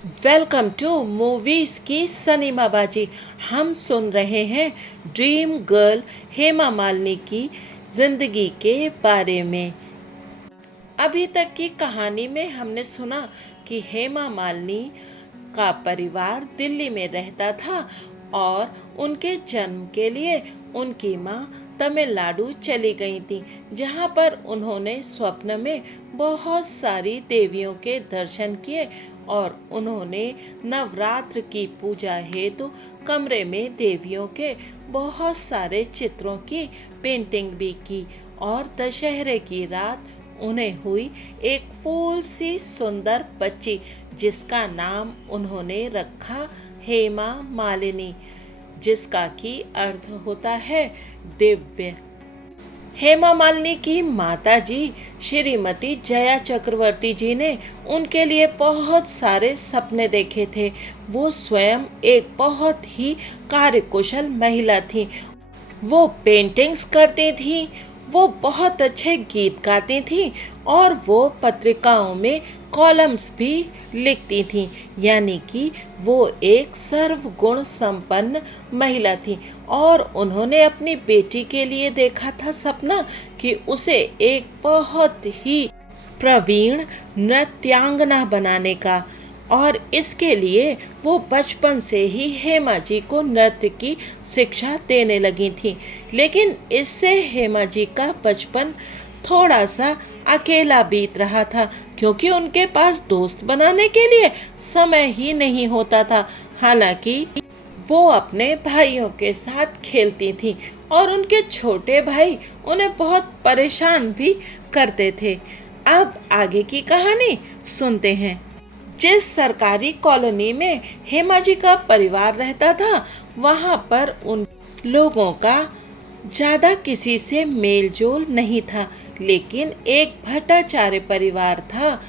Welcome to movies की सनीमाबाजी। हम सुन रहे हैं ड्रीम गर्ल हेमा मालिनी की जिंदगी के बारे में। अभी तक की कहानी में हमने सुना कि हेमा मालिनी का परिवार दिल्ली में रहता था और उनके जन्म के लिए उनकी माँ तमिलनाडु चली गई थी, जहाँ पर उन्होंने स्वप्न में बहुत सारी देवियों के दर्शन किए और उन्होंने नवरात्र की पूजा हेतु कमरे में देवियों के बहुत सारे चित्रों की पेंटिंग भी की। और दशहरे की रात उन्हें हुई एक फूल सी सुंदर बच्ची, जिसका नाम उन्होंने रखा हेमा मालिनी, जिसका की अर्थ होता है दिव्य। हेमा मालिनी की माता जी श्रीमती जया चक्रवर्ती जी ने उनके लिए बहुत सारे सपने देखे थे। वो स्वयं एक बहुत ही कार्यकुशल महिला थी। वो पेंटिंग्स करती थी, वो बहुत अच्छे गीत गाती थी और वो पत्रिकाओं में कॉलम्स भी लिखती थी। यानी कि वो एक सर्वगुण संपन्न महिला थी और उन्होंने अपनी बेटी के लिए देखा था सपना कि उसे एक बहुत ही प्रवीण नृत्यांगना बनाने का। और इसके लिए वो बचपन से ही हेमा जी को नृत्य की शिक्षा देने लगी थी। लेकिन इससे हेमा जी का बचपन थोड़ा सा अकेला बीत रहा था, क्योंकि उनके पास दोस्त बनाने के लिए समय ही नहीं होता था। हालांकि वो अपने भाइयों के साथ खेलती थी और उनके छोटे भाई उन्हें बहुत परेशान भी करते थे। अब आगे की कहानी सुनते हैं। जिस सरकारी कॉलोनी में हेमा जी का परिवार रहता था, वहां पर उन लोगों का ज्यादा किसी से मेल जोल नहीं था। लेकिन एक भट्टाचार्य परिवार था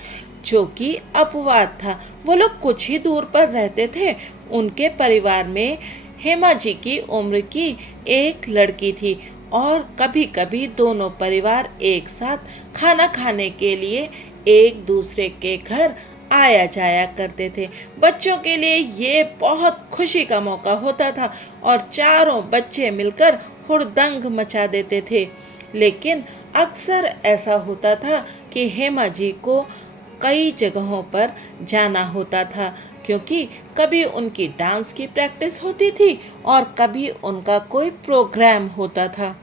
जो कि अपवाद था। वो लोग कुछ ही दूर पर रहते थे। उनके परिवार में हेमा जी की उम्र की एक लड़की थी और कभी कभी दोनों परिवार एक साथ खाना खाने के लिए एक दूसरे के घर आया जाया करते थे। बच्चों के लिए ये बहुत खुशी का मौका होता था और चारों बच्चे मिलकर हुड़दंग मचा देते थे। लेकिन अक्सर ऐसा होता था कि हेमा जी को कई जगहों पर जाना होता था, क्योंकि कभी उनकी डांस की प्रैक्टिस होती थी और कभी उनका कोई प्रोग्राम होता था।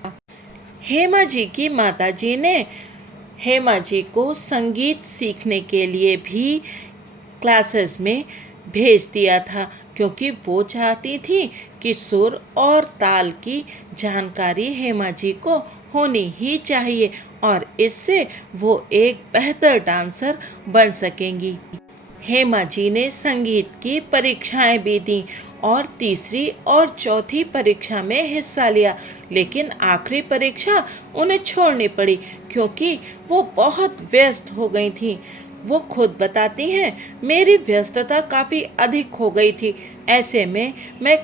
हेमा जी की माताजी ने हेमा जी को संगीत सीखने के लिए भी क्लासेस में भेज दिया था, क्योंकि वो चाहती थी कि सुर और ताल की जानकारी हेमा जी को होनी ही चाहिए और इससे वो एक बेहतर डांसर बन सकेंगी। हेमा जी ने संगीत की परीक्षाएं भी दी और तीसरी और चौथी परीक्षा में हिस्सा लिया। लेकिन आखिरी परीक्षा उन्हें छोड़नी पड़ी, क्योंकि वो बहुत व्यस्त हो गई थी। वो खुद बताती हैं, मेरी व्यस्तता काफी अधिक हो गई थी। ऐसे में मैं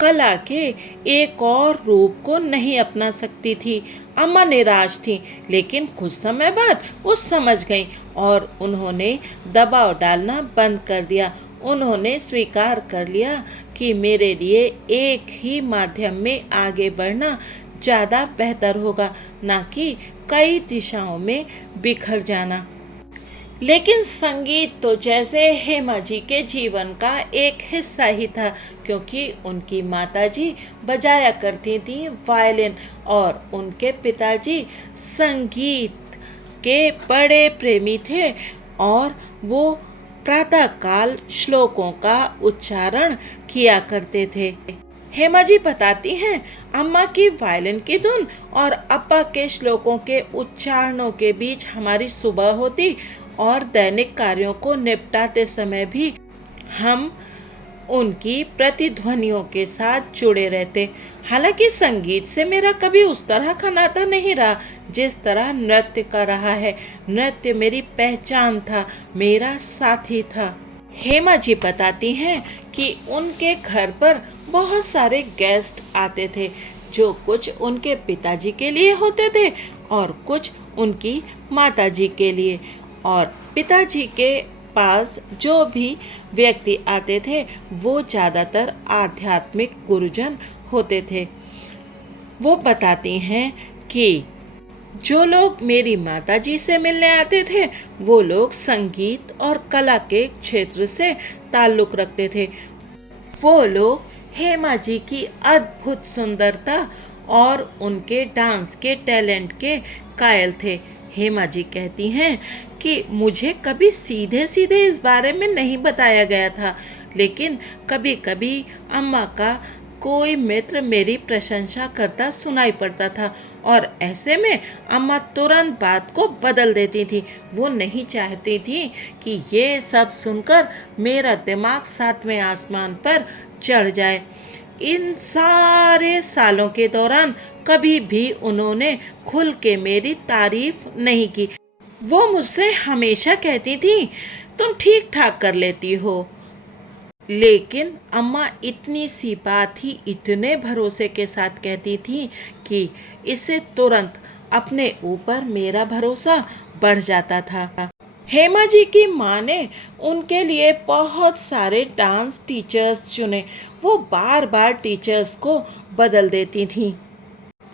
कला के एक और रूप को नहीं अपना सकती थी। अम्मा निराश थी, लेकिन कुछ समय बाद वो समझ गईं और उन्होंने दबाव डालना बंद कर दिया। उन्होंने स्वीकार कर लिया कि मेरे लिए एक ही माध्यम में आगे बढ़ना ज़्यादा बेहतर होगा, ना कि कई दिशाओं में बिखर जाना। लेकिन संगीत तो जैसे हेमा जी के जीवन का एक हिस्सा ही था, क्योंकि उनकी माताजी बजाया करती थी वायलिन और उनके पिताजी संगीत के बड़े प्रेमी थे और वो प्रातःकाल श्लोकों का उच्चारण किया करते थे। हेमा जी बताती हैं, अम्मा की वायलिन की धुन और अप्पा के श्लोकों के उच्चारणों के बीच हमारी सुबह होती और दैनिक कार्यों को निपटाते समय भी हम उनकी प्रतिध्वनियों के साथ जुड़े रहते। हालांकि संगीत से मेरा कभी उस तरह का नाता नहीं रहा जिस तरह नृत्य का रहा है। नृत्य मेरी पहचान था, मेरा साथी था। हेमा जी बताती हैं कि उनके घर पर बहुत सारे गेस्ट आते थे, जो कुछ उनके पिताजी के लिए होते थे और कुछ उनकी माताजी के लिए। और पिताजी के पास जो भी व्यक्ति आते थे वो ज़्यादातर आध्यात्मिक गुरुजन होते थे। वो बताती हैं कि जो लोग मेरी माताजी से मिलने आते थे वो लोग संगीत और कला के क्षेत्र से ताल्लुक़ रखते थे। वो लोग हेमा जी की अद्भुत सुंदरता और उनके डांस के टैलेंट के कायल थे। हेमा जी कहती हैं कि मुझे कभी सीधे सीधे इस बारे में नहीं बताया गया था, लेकिन कभी कभी अम्मा का कोई मित्र मेरी प्रशंसा करता सुनाई पड़ता था और ऐसे में अम्मा तुरंत बात को बदल देती थी। वो नहीं चाहती थी कि ये सब सुनकर मेरा दिमाग सातवें आसमान पर चढ़ जाए। इन सारे सालों के दौरान कभी भी उन्होंने खुल के मेरी तारीफ नहीं की। वो मुझसे हमेशा कहती थी तुम ठीक ठाक कर लेती हो, लेकिन अम्मा इतनी सी बात ही इतने भरोसे के साथ कहती थी कि इससे तुरंत अपने ऊपर मेरा भरोसा बढ़ जाता था। हेमा जी की माँ ने उनके लिए बहुत सारे डांस टीचर्स चुने। वो बार बार टीचर्स को बदल देती थी।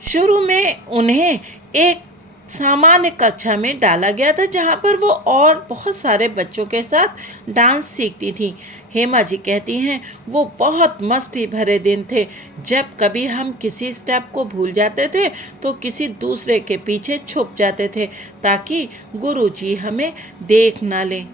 शुरू में उन्हें एक सामान्य कक्षा में डाला गया था जहाँ पर वो और बहुत सारे बच्चों के साथ डांस सीखती थी। हेमा जी कहती हैं वो बहुत मस्ती भरे दिन थे। जब कभी हम किसी स्टेप को भूल जाते थे तो किसी दूसरे के पीछे छुप जाते थे ताकि गुरुजी हमें देख ना लें।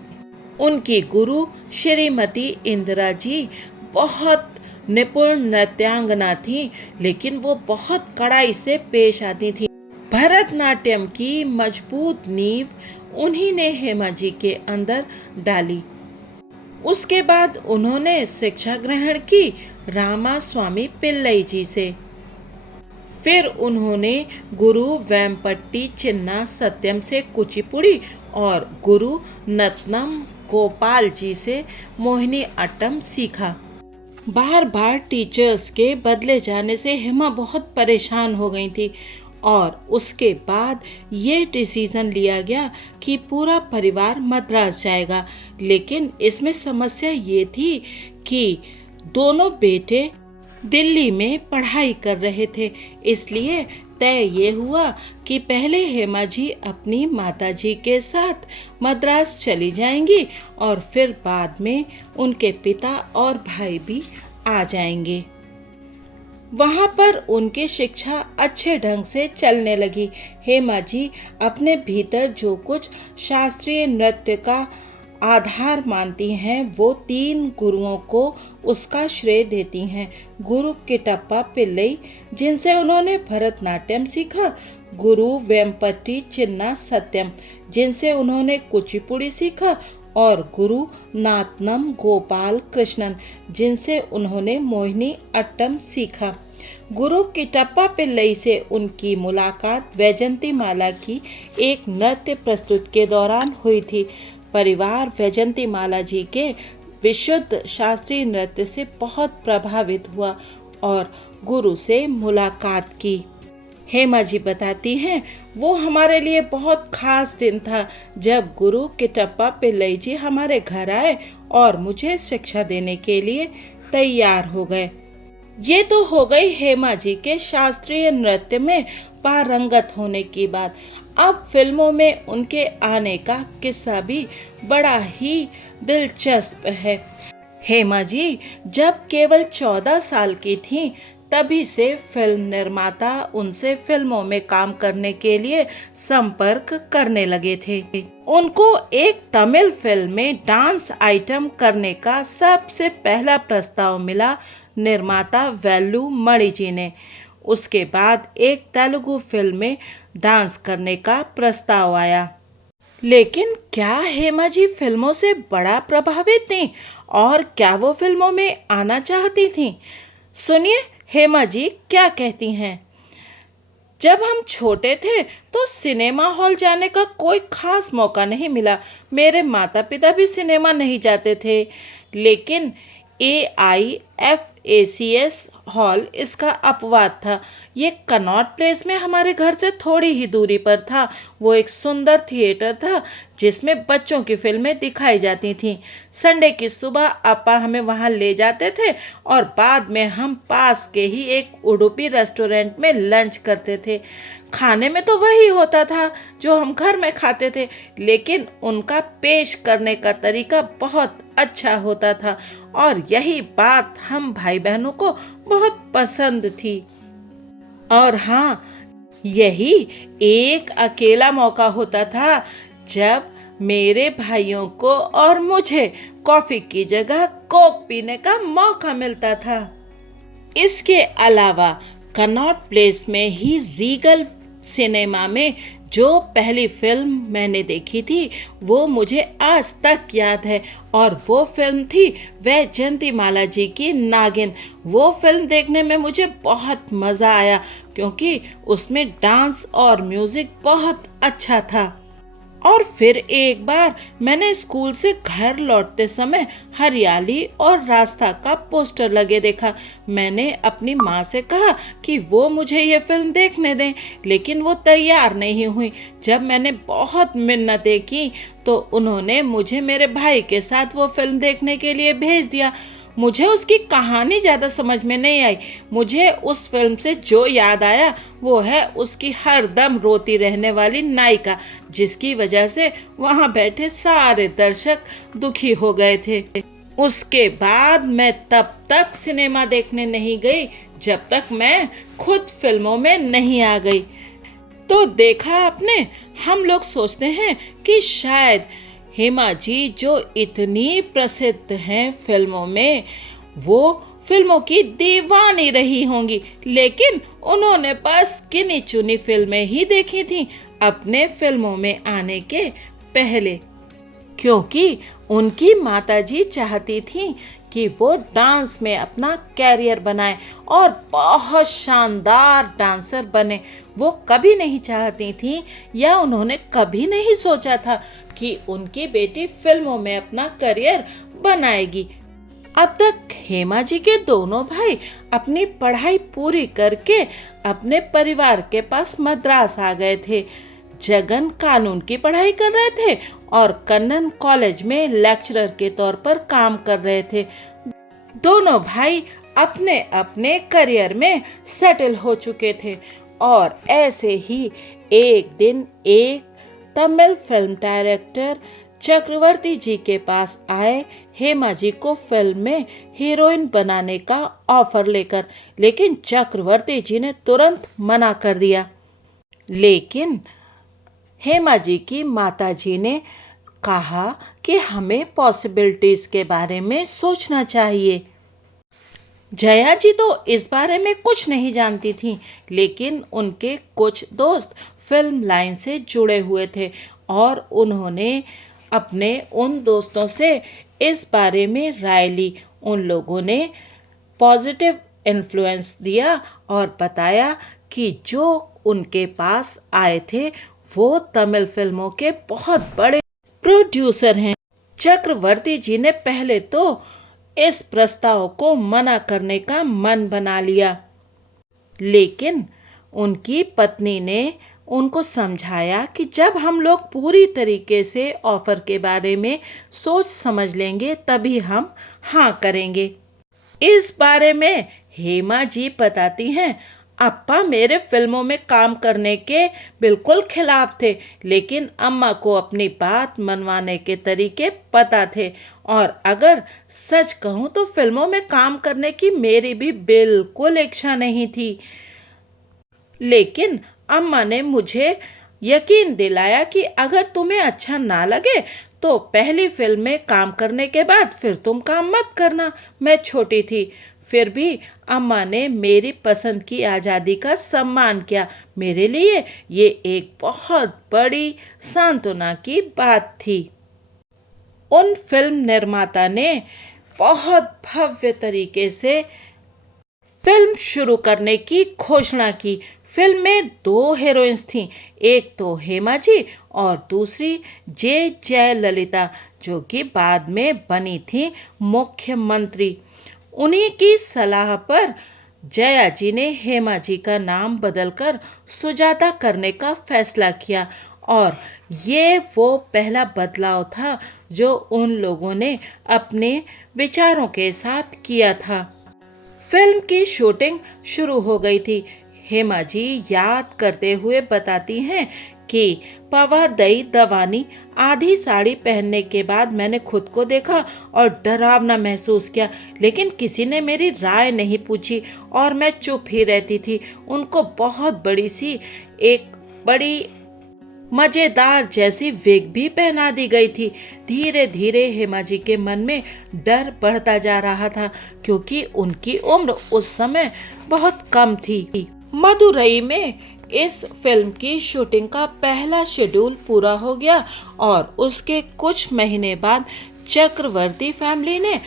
उनकी गुरु श्रीमती इंदिरा जी बहुत निपुण नृत्यांगना थी, लेकिन वो बहुत कड़ाई से पेश आती थी। भरतनाट्यम की मजबूत नींव उन्हीं ने हेमा जी के अंदर डाली। उसके बाद उन्होंने शिक्षा ग्रहण की रामा स्वामी पिल्लई जी से। फिर उन्होंने गुरु वेम्पट्टी चिन्ना सत्यम से कुचिपुड़ी और गुरु नतनम गोपाल जी से मोहिनी अट्टम सीखा। बार बार टीचर्स के बदले जाने से हेमा बहुत परेशान हो गई थी और उसके बाद ये डिसीज़न लिया गया कि पूरा परिवार मद्रास जाएगा। लेकिन इसमें समस्या ये थी कि दोनों बेटे दिल्ली में पढ़ाई कर रहे थे, इसलिए तय ये हुआ कि पहले हेमा जी अपनी माताजी के साथ मद्रास चली जाएंगी और फिर बाद में उनके पिता और भाई भी आ जाएंगे। वहाँ पर उनकी शिक्षा अच्छे ढंग से चलने लगी। हेमा जी अपने भीतर जो कुछ शास्त्रीय नृत्य का आधार मानती हैं वो 3 गुरुओं को उसका श्रेय देती हैं। गुरु किटप्पा पिल्लई जिनसे उन्होंने भरतनाट्यम सीखा, गुरु वेम्पट्टी चिन्ना सत्यम जिनसे उन्होंने कुचिपुड़ी सीखा और गुरु नातनम गोपाल कृष्णन जिनसे उन्होंने मोहिनी अट्टम सीखा। गुरु किटप्पा पिल्लई से उनकी मुलाकात वैजंतीमाला की एक नृत्य प्रस्तुति के दौरान हुई थी। परिवार वैजंतीमाला जी के विशुद्ध शास्त्रीय नृत्य से बहुत प्रभावित हुआ और गुरु से मुलाकात की। हेमा जी बताती हैं वो हमारे लिए बहुत खास दिन था जब गुरु किटप्पा पिल्लई जी हमारे घर आए और मुझे शिक्षा देने के लिए तैयार हो गए। ये तो हो गई हेमा जी के शास्त्रीय नृत्य में पारंगत होने की बात। अब फिल्मों में उनके आने का किस्सा भी बड़ा ही दिलचस्प है। हेमा जी जब केवल 14 साल की थीं तभी से फिल्म निर्माता उनसे फिल्मों में काम करने के लिए संपर्क करने लगे थे। उनको एक तमिल फिल्म में डांस आइटम करने का सबसे पहला प्रस्ताव मिला निर्माता वेल्लू मणि जी ने। उसके बाद एक तेलुगु फिल्म में डांस करने का प्रस्ताव आया। लेकिन क्या हेमा जी फिल्मों से बड़ा प्रभावित थीं और क्या वो फिल्मों में आना चाहती थीं? सुनिए हेमा जी क्या कहती हैं। जब हम छोटे थे तो सिनेमा हॉल जाने का कोई खास मौका नहीं मिला। मेरे माता पिता भी सिनेमा नहीं जाते थे, लेकिन FACS हॉल इसका अपवाद था। ये कनॉट प्लेस में हमारे घर से थोड़ी ही दूरी पर था। वो एक सुंदर थिएटर था जिसमें बच्चों की फिल्में दिखाई जाती थीं। संडे की सुबह आपा हमें वहाँ ले जाते थे और बाद में हम पास के ही एक उडुपी रेस्टोरेंट में लंच करते थे। खाने में तो वही होता था जो हम घर में खाते थे, लेकिन उनका पेश करने का तरीका बहुत अच्छा होता था और यही बात हम भाई बहनों को बहुत पसंद थी। और हाँ, यही एक अकेला मौका होता था जब मेरे भाइयों को और मुझे कॉफी की जगह कोक पीने का मौका मिलता था। इसके अलावा कनॉट प्लेस में ही रीगल सिनेमा में जो पहली फिल्म मैंने देखी थी वो मुझे आज तक याद है और वो फिल्म थी वैजयंतीमाला जी की नागिन। वो फिल्म देखने में मुझे बहुत मज़ा आया क्योंकि उसमें डांस और म्यूज़िक बहुत अच्छा था। और फिर एक बार मैंने स्कूल से घर लौटते समय हरियाली और रास्ता का पोस्टर लगे देखा। मैंने अपनी माँ से कहा कि वो मुझे ये फिल्म देखने दें, लेकिन वो तैयार नहीं हुई। जब मैंने बहुत मिन्नतें की तो उन्होंने मुझे मेरे भाई के साथ वो फिल्म देखने के लिए भेज दिया। मुझे उसकी कहानी ज़्यादा समझ में नहीं आई। मुझे उस फिल्म से जो याद आया वो है उसकी हर दम रोती रहने वाली नायिका, जिसकी वजह से वहाँ बैठे सारे दर्शक दुखी हो गए थे। उसके बाद मैं तब तक सिनेमा देखने नहीं गई जब तक मैं खुद फिल्मों में नहीं आ गई। तो देखा आपने, हम लोग सोचते हैं कि शायद हेमा जी जो इतनी प्रसिद्ध हैं फिल्मों में, वो फिल्मों की दीवानी रही होंगी, लेकिन उन्होंने बस गिनी चुनी फिल्में ही देखी थीं अपने फिल्मों में आने के पहले, क्योंकि उनकी माताजी चाहती थीं कि वो डांस में अपना कैरियर बनाए और बहुत शानदार डांसर बने। वो कभी नहीं चाहती थीं या उन्होंने कभी नहीं सोचा था कि उनकी बेटी फिल्मों में अपना करियर बनाएगी। अब तक हेमा जी के दोनों भाई अपनी पढ़ाई पूरी करके अपने परिवार के पास मद्रास आ गए थे। जगन कानून की पढ़ाई कर रहे थे और कन्नन कॉलेज में लेक्चरर के तौर पर काम कर रहे थे। दोनों भाई अपने अपने करियर में सेटल हो चुके थे और ऐसे ही एक दिन एक तमिल फिल्म डायरेक्टर चक्रवर्ती जी के पास आए हेमा जी को फिल्म में हीरोइन बनाने का ऑफर लेकर, लेकिन चक्रवर्ती जी ने तुरंत मना कर दिया। लेकिन हेमा जी की माता जी ने कहा कि हमें पॉसिबिलिटीज के बारे में सोचना चाहिए। जया जी तो इस बारे में कुछ नहीं जानती थीं, लेकिन उनके कुछ दोस्त फिल्म लाइन से जुड़े हुए थे और उन्होंने अपने उन दोस्तों से इस बारे में राय ली। उन लोगों ने पॉजिटिव इन्फ्लुएंस दिया और बताया कि जो उनके पास आए थे वो तमिल फिल्मों के बहुत बड़े प्रोड्यूसर हैं। चक्रवर्ती जी ने पहले तो इस प्रस्ताव को मना करने का मन बना लिया, लेकिन उनकी पत्नी ने उनको समझाया कि जब हम लोग पूरी तरीके से ऑफर के बारे में सोच समझ लेंगे तभी हम हाँ करेंगे। इस बारे में हेमा जी बताती हैं, अप्पा मेरे फिल्मों में काम करने के बिल्कुल खिलाफ थे, लेकिन अम्मा को अपनी बात मनवाने के तरीके पता थे और अगर सच कहूँ तो फिल्मों में काम करने की मेरी भी बिल्कुल इच्छा नहीं थी, लेकिन अम्मा ने मुझे यकीन दिलाया कि अगर तुम्हें अच्छा ना लगे तो पहली फिल्म में काम करने के बाद फिर तुम काम मत करना। मैं छोटी थी, फिर भी अम्मा ने मेरी पसंद की आज़ादी का सम्मान किया। मेरे लिए ये एक बहुत बड़ी सांत्वना की बात थी। उन फिल्म निर्माता ने बहुत भव्य तरीके से फिल्म शुरू करने की घोषणा की। फिल्म में 2 हीरोइंस थीं, एक तो हेमा जी और दूसरी जयललिता, जो कि बाद में बनी थी मुख्यमंत्री। उन्हीं की सलाह पर जया जी ने हेमा जी का नाम बदलकर सुजाता करने का फैसला किया और ये वो पहला बदलाव था जो उन लोगों ने अपने विचारों के साथ किया था। फिल्म की शूटिंग शुरू हो गई थी। हेमा जी याद करते हुए बताती हैं कि पवा दई दवानी आधी साड़ी पहनने के बाद मैंने खुद को देखा और डरावना महसूस किया, लेकिन किसी ने मेरी राय नहीं पूछी और मैं चुप ही रहती थी। उनको बहुत बड़ी सी एक बड़ी मजेदार जैसी विग भी पहना दी गई थी। धीरे धीरे हेमा जी के मन में डर बढ़ता जा रहा था क्योंकि उनकी उम्र उस समय बहुत कम थी। मदुरई में इस फिल्म की शूटिंग का पहला शेड्यूल पूरा हो गया और उसके कुछ महीने बाद चक्रवर्ती फैमिली ने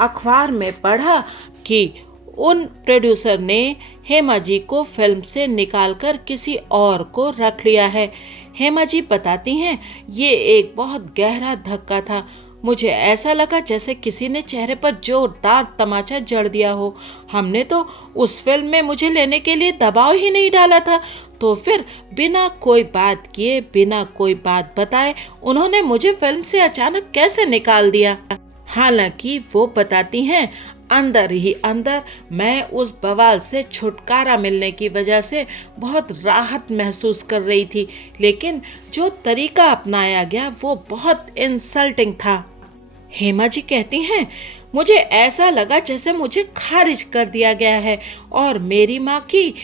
अखबार में पढ़ा कि उन प्रोड्यूसर ने हेमा जी को फिल्म से निकालकर किसी और को रख लिया है। हेमा जी बताती हैं, ये एक बहुत गहरा धक्का था। मुझे ऐसा लगा जैसे किसी ने चेहरे पर जोरदार तमाचा जड़ दिया हो। हमने तो उस फिल्म में मुझे लेने के लिए दबाव ही नहीं डाला था, तो फिर बिना कोई बात किए, बिना कोई बात बताए उन्होंने मुझे फिल्म से अचानक कैसे निकाल दिया। हालांकि वो बताती हैं, अंदर ही अंदर मैं उस बवाल से छुटकारा मिलने की वजह से बहुत राहत महसूस कर रही थी, लेकिन जो तरीका अपनाया गया वो बहुत इंसल्टिंग था। हेमा जी कहती हैं, मुझे ऐसा लगा जैसे मुझे खारिज कर दिया गया है और मेरी माँ की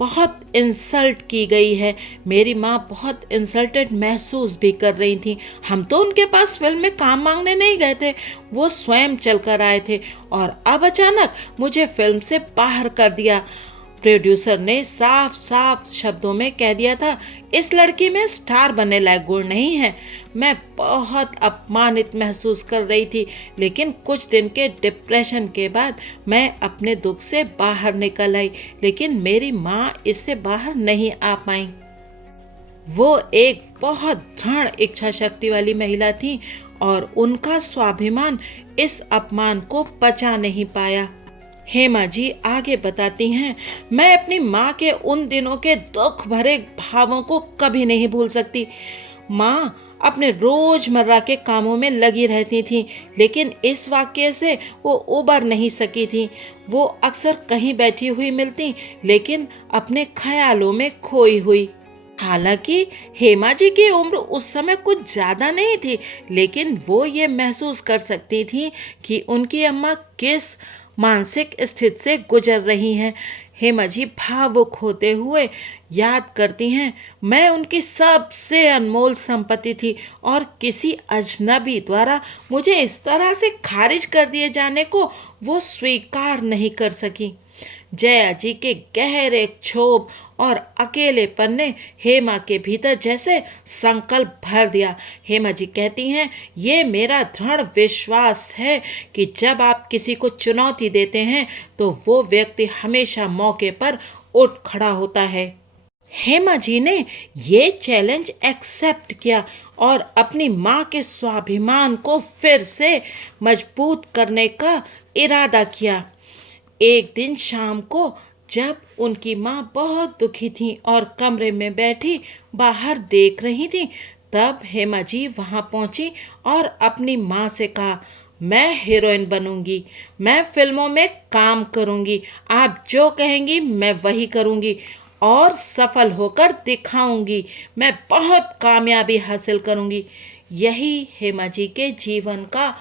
बहुत इंसल्ट की गई है। मेरी माँ बहुत इंसल्टेड महसूस भी कर रही थी। हम तो उनके पास फिल्म में काम मांगने नहीं गए थे, वो स्वयं चलकर आए थे और अब अचानक मुझे फिल्म से बाहर कर दिया। प्रोड्यूसर ने साफ साफ शब्दों में कह दिया था, इस लड़की में स्टार बनने लायक गुण नहीं है। मैं बहुत अपमानित महसूस कर रही थी, लेकिन कुछ दिन के डिप्रेशन के बाद मैं अपने दुख से बाहर निकल आई, लेकिन मेरी माँ इससे बाहर नहीं आ पाई। वो एक बहुत दृढ़ इच्छा शक्ति वाली महिला थी और उनका स्वाभिमान इस अपमान को पचा नहीं पाया। हेमा जी आगे बताती हैं, मैं अपनी माँ के उन दिनों के दुख भरे भावों को कभी नहीं भूल सकती। माँ अपने रोजमर्रा के कामों में लगी रहती थी, लेकिन इस वाक्य से वो उबर नहीं सकी थी। वो अक्सर कहीं बैठी हुई मिलती, लेकिन अपने ख्यालों में खोई हुई। हालांकि हेमा जी की उम्र उस समय कुछ ज्यादा नहीं थी, लेकिन वो ये महसूस कर सकती थी कि उनकी अम्मा किस मानसिक स्थिति से गुजर रही हैं। हेमा जी भावुक होते हुए याद करती हैं, मैं उनकी सबसे अनमोल संपत्ति थी और किसी अजनबी द्वारा मुझे इस तरह से खारिज कर दिए जाने को वो स्वीकार नहीं कर सकी। जया जी के गहरे क्षोभ और अकेलेपन ने हेमा के भीतर जैसे संकल्प भर दिया। हेमा जी कहती हैं, ये मेरा दृढ़ विश्वास है कि जब आप किसी को चुनौती देते हैं तो वो व्यक्ति हमेशा मौके पर उठ खड़ा होता है। हेमा जी ने ये चैलेंज एक्सेप्ट किया और अपनी माँ के स्वाभिमान को फिर से मजबूत करने का इरादा किया। एक दिन शाम को जब उनकी माँ बहुत दुखी थी और कमरे में बैठी बाहर देख रही थी, तब हेमा जी वहाँ पहुँची और अपनी माँ से कहा, मैं हीरोइन बनूंगी, मैं फिल्मों में काम करूंगी, आप जो कहेंगी मैं वही करूंगी और सफल होकर दिखाऊंगी, मैं बहुत कामयाबी हासिल करूंगी। यही हेमा जी के जीवन का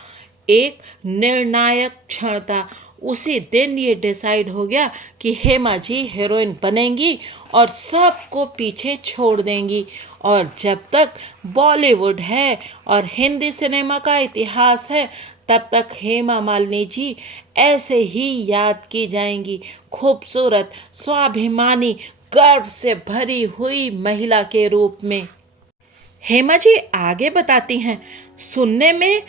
एक निर्णायक क्षण था। उसी दिन ये डिसाइड हो गया कि हेमा जी हीरोइन बनेंगी और सबको पीछे छोड़ देंगी। और जब तक बॉलीवुड है और हिंदी सिनेमा का इतिहास है, तब तक हेमा मालिनी जी ऐसे ही याद की जाएंगी, खूबसूरत, स्वाभिमानी, गर्व से भरी हुई महिला के रूप में। हेमा जी आगे बताती हैं, सुनने में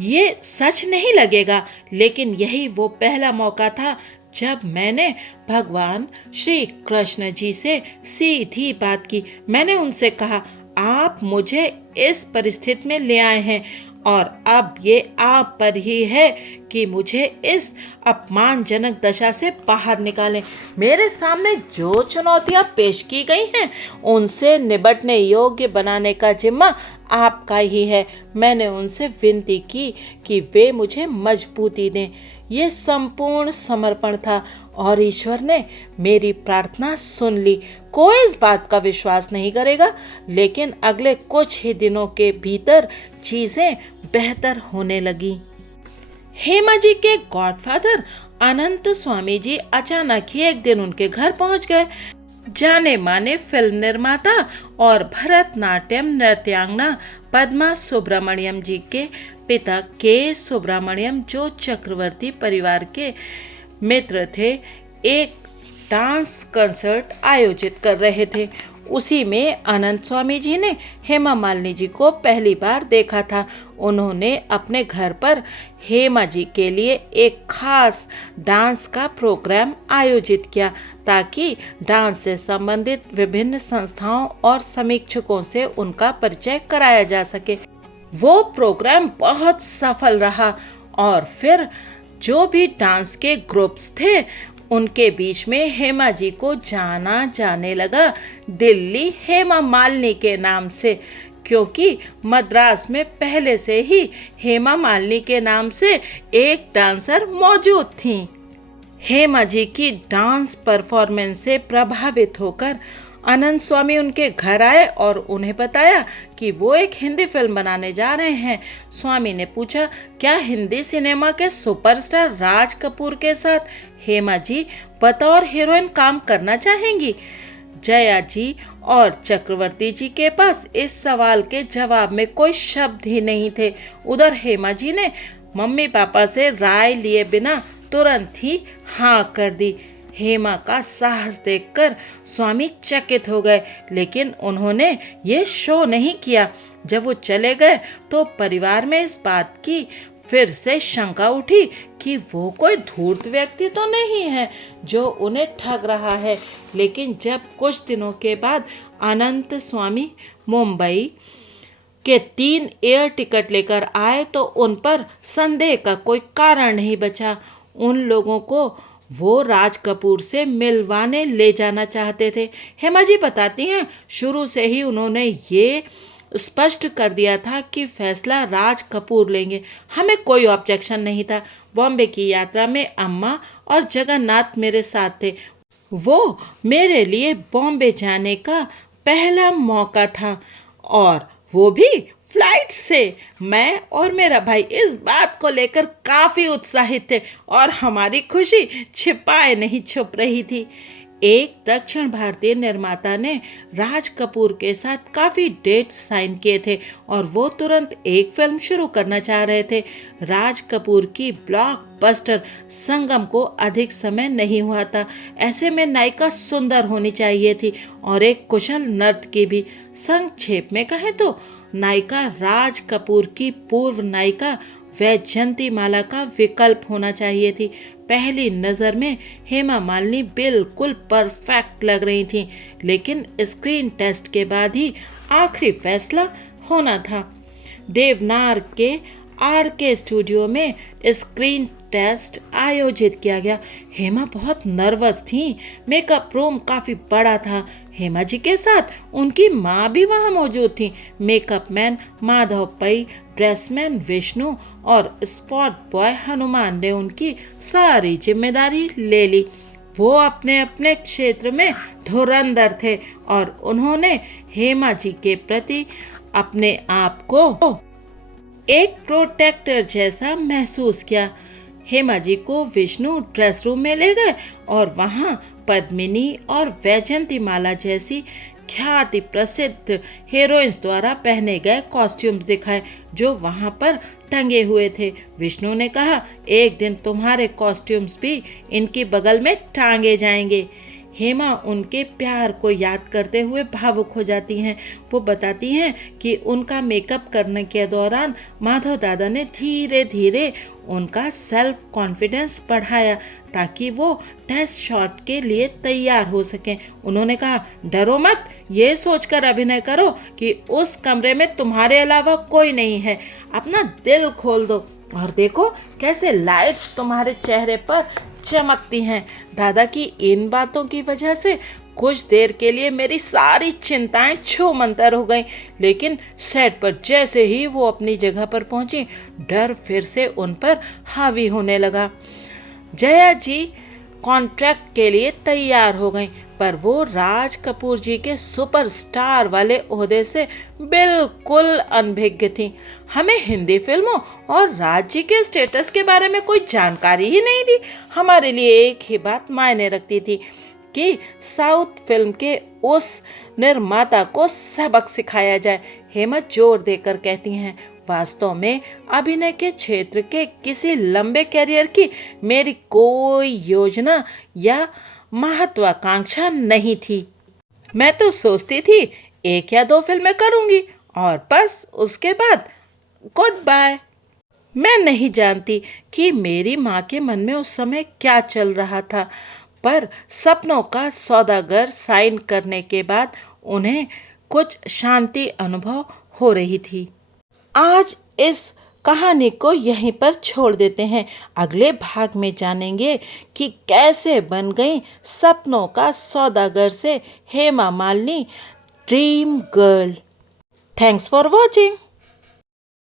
ये सच नहीं लगेगा, लेकिन यही वो पहला मौका था जब मैंने भगवान श्री कृष्ण जी से सीधी बात की। मैंने उनसे कहा, आप मुझे इस परिस्थिति में ले आए हैं और अब ये आप पर ही है कि मुझे इस अपमानजनक दशा से बाहर निकालें। मेरे सामने जो चुनौतियां पेश की गई हैं, उनसे निपटने योग्य बनाने का जिम्मा आपका ही है। मैंने उनसे विनती की कि वे मुझे मजबूती दें। ये संपूर्ण समर्पण था और ईश्वर ने मेरी प्रार्थना सुन ली। कोई इस बात का विश्वास नहीं करेगा, लेकिन अगले कुछ ही दिनों के भीतर चीजें बेहतर होने लगी। हेमा जी के गॉडफादर अनंत स्वामी जी अचानक ही एक दिन उनके घर पहुंच गए। जाने माने फिल्म निर्माता और भरतनाट्यम नृत्यांगना पद्मा सुब्रमण्यम जी के पिता के सुब्रमण्यम, जो चक्रवर्ती परिवार के मित्र थे, एक डांस कंसर्ट आयोजित कर रहे थे। उसी में अनंत स्वामी जी ने हेमा मालिनी जी को पहली बार देखा था। उन्होंने अपने घर पर हेमा जी के लिए एक खास डांस का प्रोग्राम आयोजित किया, ताकि डांस से संबंधित विभिन्न संस्थाओं और समीक्षकों से उनका परिचय कराया जा सके। वो प्रोग्राम बहुत सफल रहा और फिर जो भी डांस के ग्रुप्स थे, उनके बीच में हेमा जी को जाना जाने लगा दिल्ली हेमा मालिनी के नाम से, क्योंकि मद्रास में पहले से ही हेमा मालिनी के नाम से एक डांसर मौजूद थी। हेमा जी की डांस परफॉर्मेंस से प्रभावित होकर अनंत स्वामी उनके घर आए और उन्हें बताया कि वो एक हिंदी फिल्म बनाने जा रहे हैं। स्वामी ने पूछा, क्या हिंदी सिनेमा के सुपरस्टार राज कपूर के साथ हेमा जी बतौर हीरोइन काम करना चाहेंगी? जया जी और चक्रवर्ती जी के पास इस सवाल के जवाब में कोई शब्द ही नहीं थे। उधर हेमा जी ने मम्मी पापा से राय लिए बिना तुरंत ही हाँ कर दी। हेमा का साहस देखकर स्वामी चकित हो गए, लेकिन उन्होंने ये शो नहीं किया। जब वो चले गए तो परिवार में इस बात की फिर से शंका उठी कि वो कोई धूर्त व्यक्ति तो नहीं है जो उन्हें ठग रहा है। लेकिन जब कुछ दिनों के बाद अनंत स्वामी मुंबई के 3 एयर टिकट लेकर आए तो उन पर संदेह का कोई कारण नहीं बचा। उन लोगों को वो राज कपूर से मिलवाने ले जाना चाहते थे। हेमा जी बताती हैं, शुरू से ही उन्होंने ये स्पष्ट कर दिया था कि फैसला राज कपूर लेंगे। हमें कोई ऑब्जेक्शन नहीं था। बॉम्बे की यात्रा में अम्मा और जगन्नाथ मेरे साथ थे। वो मेरे लिए बॉम्बे जाने का पहला मौका था, और वो भी फ्लाइट से। मैं और मेरा भाई इस बात को लेकर काफ़ी उत्साहित थे और हमारी खुशी छिपाए नहीं छुप रही थी। एक दक्षिण भारतीय निर्माता ने राज कपूर के साथ काफ़ी डेट्स साइन किए थे और वो तुरंत एक फिल्म शुरू करना चाह रहे थे। राज कपूर की ब्लॉकबस्टर संगम को अधिक समय नहीं हुआ था। ऐसे में नायिका सुंदर होनी चाहिए थी और एक कुशल नर्तकी भी। संक्षेप में कहें तो नायिका राज कपूर की पूर्व नायिका वैजयंतीमाला का विकल्प होना चाहिए थी। पहली नज़र में हेमा मालिनी बिल्कुल परफेक्ट लग रही थी, लेकिन स्क्रीन टेस्ट के बाद ही आखिरी फैसला होना था। देवनार के RK स्टूडियो में स्क्रीन टेस्ट आयोजित किया गया। हेमा बहुत नर्वस थी। मेकअप रूम काफ़ी बड़ा था। हेमा जी के साथ उनकी माँ भी वहाँ मौजूद थी। मेकअप मैन माधव पै, ड्रेसमैन विष्णु और स्पॉट बॉय हनुमान ने उनकी सारी जिम्मेदारी ले ली। वो अपने अपने क्षेत्र में धुरंधर थे और उन्होंने हेमा जी के प्रति अपने आप को एक प्रोटेक्टर जैसा महसूस किया। हेमा जी को विष्णु ड्रेस रूम में ले गए और वहाँ पद्मिनी और वैजयंतीमाला जैसी ख्याति प्रसिद्ध हीरोइंस द्वारा पहने गए कॉस्ट्यूम्स दिखाए, जो वहाँ पर टंगे हुए थे। विष्णु ने कहा, एक दिन तुम्हारे कॉस्ट्यूम्स भी इनकी बगल में टांगे जाएंगे। हेमा उनके प्यार को याद करते हुए भावुक हो जाती हैं। वो बताती हैं कि उनका मेकअप करने के दौरान माधव दादा ने धीरे धीरे उनका सेल्फ कॉन्फिडेंस बढ़ाया ताकि वो टेस्ट शॉट के लिए तैयार हो सकें। उन्होंने कहा, डरो मत, ये सोचकर अभिनय करो कि उस कमरे में तुम्हारे अलावा कोई नहीं है। अपना दिल खोल दो। और देखो कैसे लाइट्स तुम्हारे चेहरे पर चमकती हैं। दादा की इन बातों की वजह से कुछ देर के लिए मेरी सारी चिंताएं छूमंतर हो गईं, लेकिन सेट पर जैसे ही वो अपनी जगह पर पहुंची, डर फिर से उन पर हावी होने लगा। जया जी कॉन्ट्रैक्ट के लिए तैयार हो गईं, पर वो राज कपूर जी के सुपरस्टार वाले ओहदे से बिल्कुल अनभिज्ञ थी। हमें हिंदी फिल्मों और राज जी के स्टेटस के बारे में कोई जानकारी ही नहीं थी। हमारे लिए एक ही बात मायने रखती थी कि साउथ फिल्म के उस निर्माता को सबक सिखाया जाए। हेमा जोर देकर कहती हैं, वास्तव में अभिनय के क्षेत्र के किसी लंबे करियर की मेरी कोई योजना या महत्वाकांक्षा नहीं थी। मैं तो सोचती थी 1 या 2 फिल्में करूंगी और बस उसके बाद गुड बाय। मैं नहीं जानती कि मेरी माँ के मन में उस समय क्या चल रहा था, पर सपनों का सौदागर साइन करने के बाद उन्हें कुछ शांति अनुभव हो रही थी। आज इस कहानी को यहीं पर छोड़ देते हैं। अगले भाग में जानेंगे कि कैसे बन गई सपनों का सौदागर से Hema Malini dream girl. Thanks for watching.